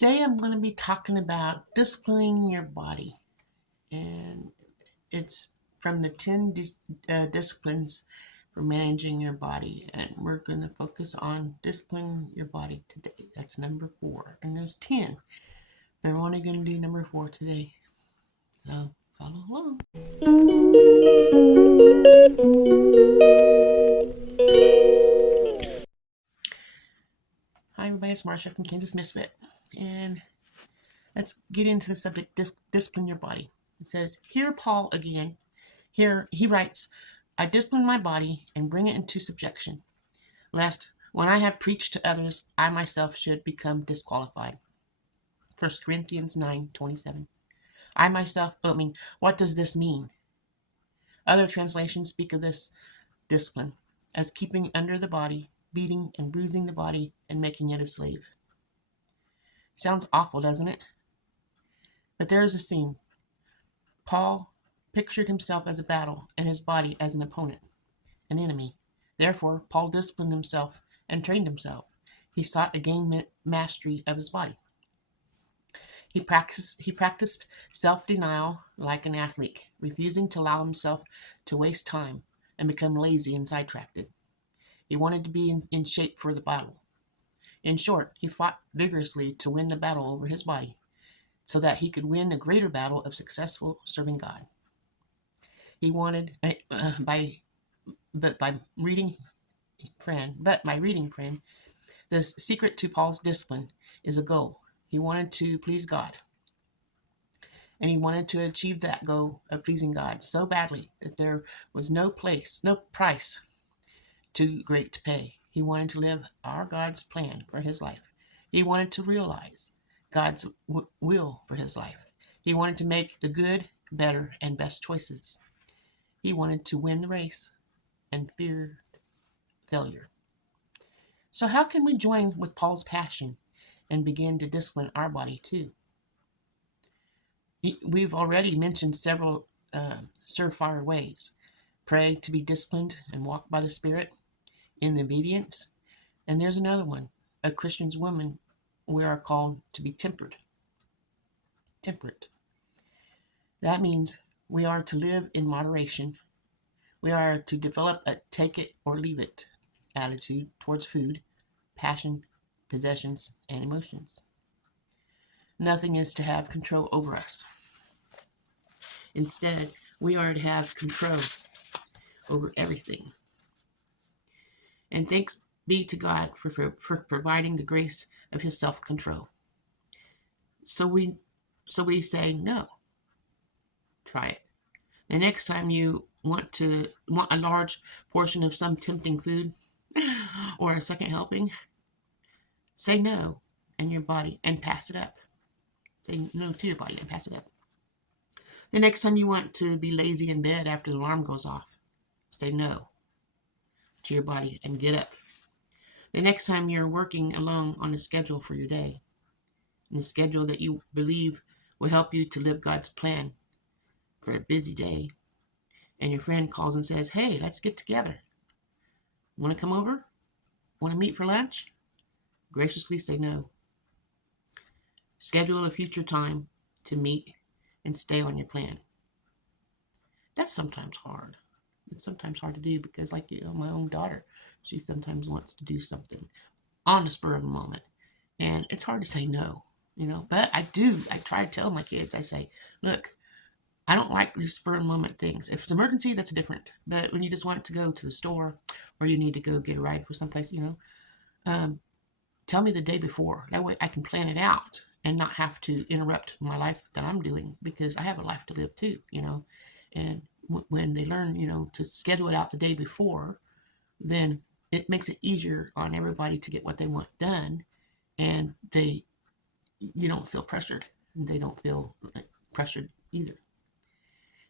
Today I'm going to be talking about disciplining your body, and it's from the 10 disciplines for managing your body, and we're going to focus on disciplining your body today. That's number 4, and there's 10. We're only going to do number 4 today, so follow along. Hi everybody, it's Marsha from Kansas Misfit, and let's get into the subject, discipline your body. It says, here Paul again, here he writes, I discipline my body and bring it into subjection, lest when I have preached to others, I myself should become disqualified. 1 Corinthians 9:27. I myself, what does this mean? Other translations speak of this discipline as keeping under the body, beating and bruising the body, and making it a slave. Sounds awful, doesn't it? But there is a scene. Paul pictured himself as a battle and his body as an opponent, an enemy. Therefore, Paul disciplined himself and trained himself. He sought to gain mastery of his body. He practiced self-denial like an athlete, refusing to allow himself to waste time and become lazy and sidetracked. He wanted to be in shape for the battle. In short, he fought vigorously to win the battle over his body, so that he could win a greater battle of successful serving God. He wanted, my reading friend, the secret to Paul's discipline is a goal. He wanted to please God, and he wanted to achieve that goal of pleasing God so badly that there was no price too great to pay. He wanted to live our God's plan for his life. He wanted to realize God's will for his life. He wanted to make the good, better, and best choices. He wanted to win the race and fear failure. So how can we join with Paul's passion and begin to discipline our body too? We've already mentioned several surefire ways. Pray to be disciplined and walk by the Spirit in obedience. And there's another one. A Christian's woman, we are called to be temperate. That means we are to live in moderation. We are to develop a take it or leave it attitude towards food, passion, possessions, and emotions. Nothing is to have control over us. Instead, we are to have control over everything. And thanks be to God for providing the grace of his self-control. So we say no. Try it. The next time you want a large portion of some tempting food or a second helping, say no and your body and pass it up. Say no to your body and pass it up. The next time you want to be lazy in bed after the alarm goes off, say no to your body and get up. The next time you're working alone on a schedule for your day, and a schedule that you believe will help you to live God's plan for a busy day, and your friend calls and says, hey, let's get together. Want to come over? Want to meet for lunch? Graciously say no. Schedule a future time to meet and stay on your plan. That's sometimes hard. It's sometimes hard to do because, like my own daughter, she sometimes wants to do something on the spur of the moment. And it's hard to say no, But I try to tell my kids, I say, look, I don't like these spur of the moment things. If it's an emergency, that's different. But when you just want to go to the store or you need to go get a ride for someplace, tell me the day before. That way I can plan it out and not have to interrupt my life that I'm doing, because I have a life to live too, And when they learn, to schedule it out the day before, then it makes it easier on everybody to get what they want done, and you don't feel pressured, and they don't feel pressured either.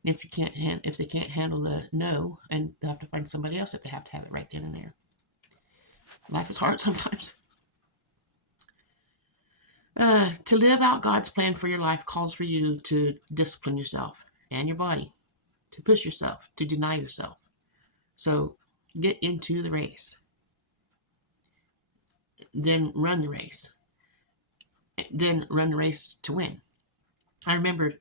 And if they can't handle the no, and they'll have to find somebody else if they have to have it right then and there. Life is hard sometimes. To live out God's plan for your life calls for you to discipline yourself and your body, to push yourself, to deny yourself. So get into the race. Then run the race. than run the race to win. I remembered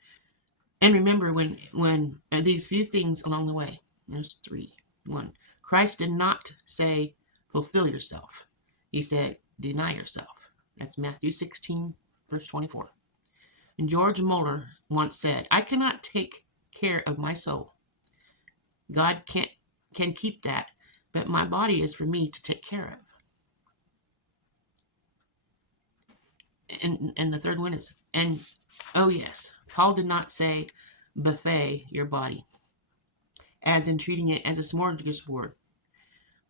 and remember when these few things along the way. There's three. One, Christ did not say fulfill yourself. He said deny yourself. That's Matthew 16, verse 24. And George Muller once said, I cannot take care of my soul. God can keep that, but my body is for me to take care of. And the third one is, and oh yes, Paul did not say buffet your body, as in treating it as a smorgasbord.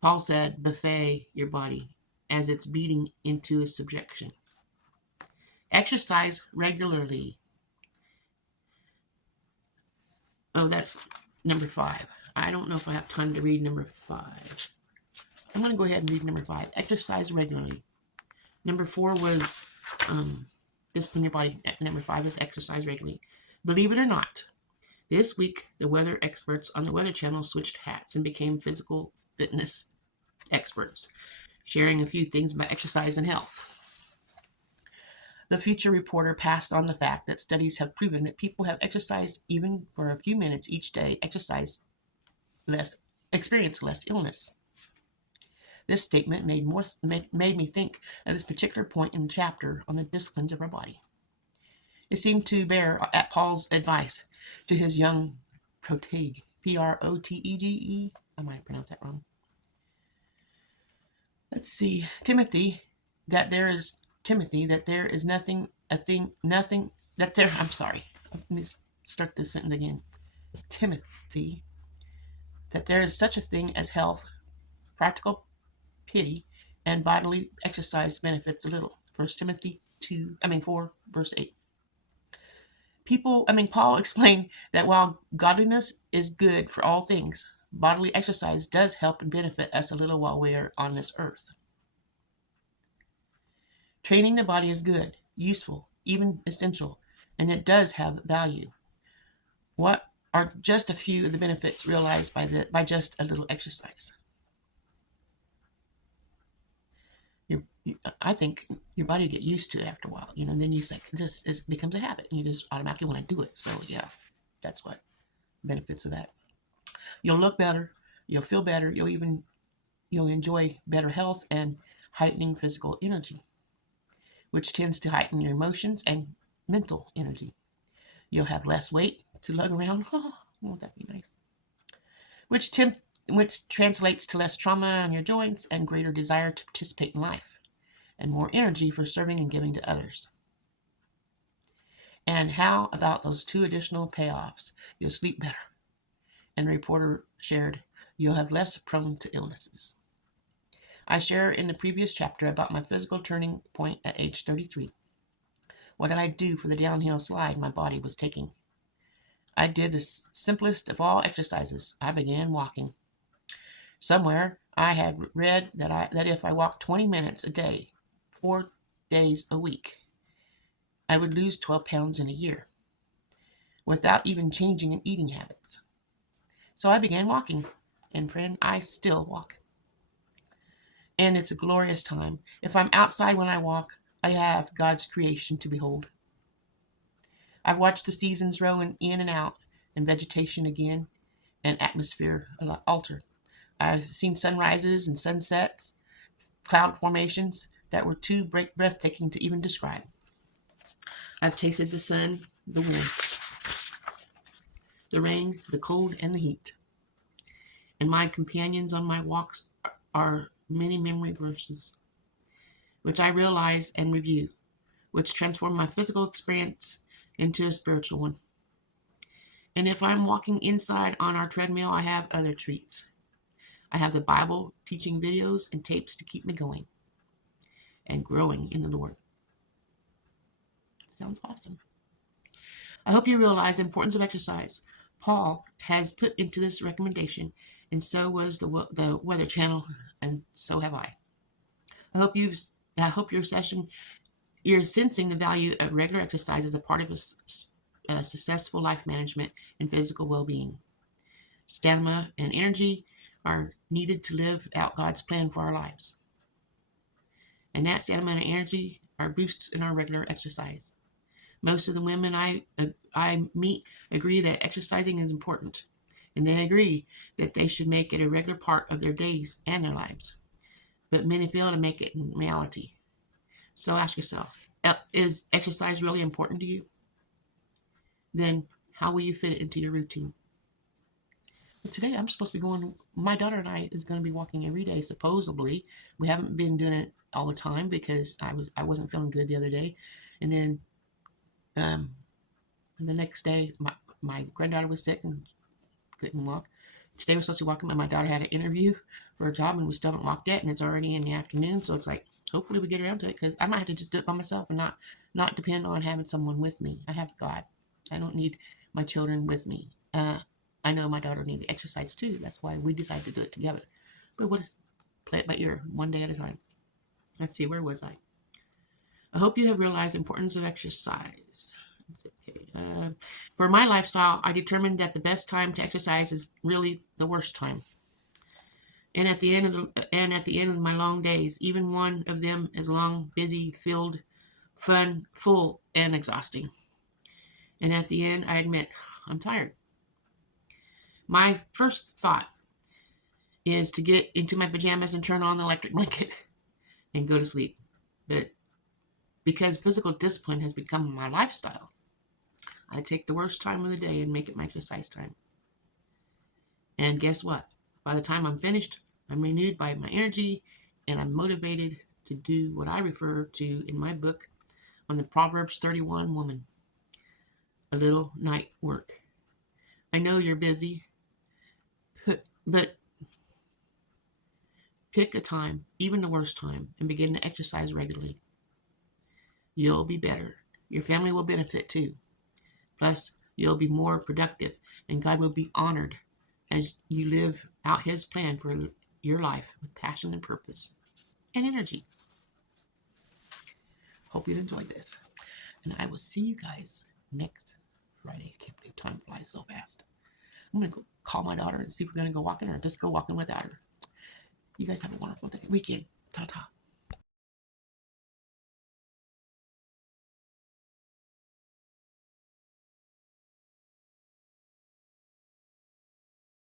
Paul said buffet your body, as it's beating into a subjection. Exercise regularly. Oh, that's number 5. I don't know if I have time to read number 5. I'm going to go ahead and read number 5. Exercise regularly. Number 4 was discipline your body. Number 5 is exercise regularly. Believe it or not, this week the weather experts on the Weather Channel switched hats and became physical fitness experts, sharing a few things about exercise and health. The feature reporter passed on the fact that studies have proven that people have exercised even for a few minutes each day experience less illness. This statement made me think of this particular point in the chapter on the disciplines of our body. It seemed to bear at Paul's advice to his young protege, Protege. I might pronounce that wrong. Let's see, Timothy, that there is nothing, I'm sorry. Let me start this sentence again. Timothy, that there is such a thing as health, practical pity, and bodily exercise benefits a little. 1 Timothy 4, verse 8. Paul explained that while godliness is good for all things, bodily exercise does help and benefit us a little while we are on this earth. Training the body is good, useful, even essential, and it does have value. What are just a few of the benefits realized by just a little exercise? I think your body will get used to it after a while, and then this becomes a habit, and you just automatically want to do it. So yeah, that's what benefits of that. You'll look better, you'll feel better, you'll enjoy better health and heightening physical energy, which tends to heighten your emotions and mental energy. You'll have less weight to lug around. Oh, won't that be nice? Which translates to less trauma on your joints and greater desire to participate in life, and more energy for serving and giving to others. And how about those 2 additional payoffs? You'll sleep better. And the reporter shared, you'll have less prone to illnesses. I share in the previous chapter about my physical turning point at age 33. What did I do for the downhill slide my body was taking? I did the simplest of all exercises. I began walking. Somewhere I had read that if I walked 20 minutes a day, 4 days a week, I would lose 12 pounds in a year without even changing in eating habits. So I began walking, and friend, I still walk. And it's a glorious time. If I'm outside when I walk, I have God's creation to behold. I've watched the seasons roll in and out, and vegetation again, and atmosphere alter. I've seen sunrises and sunsets, cloud formations that were too breathtaking to even describe. I've tasted the sun, the warmth, the rain, the cold, and the heat. And my companions on my walks are many memory verses, which I realize and review, which transform my physical experience into a spiritual one. And if I'm walking inside on our treadmill, I have other treats. I have the Bible teaching videos and tapes to keep me going and growing in the Lord. Sounds awesome. I hope you realize the importance of exercise. Paul has put into this recommendation, and so was the Weather Channel, and so have I. I hope you're sensing the value of regular exercise as a part of a successful life management and physical well-being. Stamina and energy are needed to live out God's plan for our lives. And that stamina and energy are boosts in our regular exercise. Most of the women I meet agree that exercising is important, and they agree that they should make it a regular part of their days and their lives. But many fail to make it in reality. So ask yourselves, is exercise really important to you? Then how will you fit it into your routine? But today I'm supposed to be going. My daughter and I is going to be walking every day. Supposedly, we haven't been doing it all the time because I wasn't feeling good the other day, and then um, the next day my granddaughter was sick and couldn't walk. Today we're supposed to be walking, but my daughter had an interview for a job and we still haven't walked yet, and it's already in the afternoon. So it's like hopefully we get around to it because I might have to just do it by myself and not depend on having someone with me. I have God. I don't need my children with me. I know my daughter needs exercise too. That's why we decided to do it together. But we'll just play it by ear, one day at a time. Let's see, where was I? I hope you have realized the importance of exercise. Okay. For my lifestyle, I determined that the best time to exercise is really the worst time. And at the end of my long days, even one of them is long, busy, filled, fun, full, and exhausting. And at the end, I admit I'm tired. My first thought is to get into my pajamas and turn on the electric blanket and go to sleep. But because physical discipline has become my lifestyle, I take the worst time of the day and make it my exercise time. And guess what? By the time I'm finished, I'm renewed by my energy and I'm motivated to do what I refer to in my book on the Proverbs 31 woman, a little night work. I know you're busy, but pick a time, even the worst time, and begin to exercise regularly. You'll be better. Your family will benefit too. Plus, you'll be more productive, and God will be honored as you live out His plan for your life with passion and purpose and energy. Hope you enjoyed this. And I will see you guys next Friday. I can't believe time flies so fast. I'm going to go call my daughter and see if we're going to go walking or just go walking without her. You guys have a wonderful day. Weekend. Ta-ta.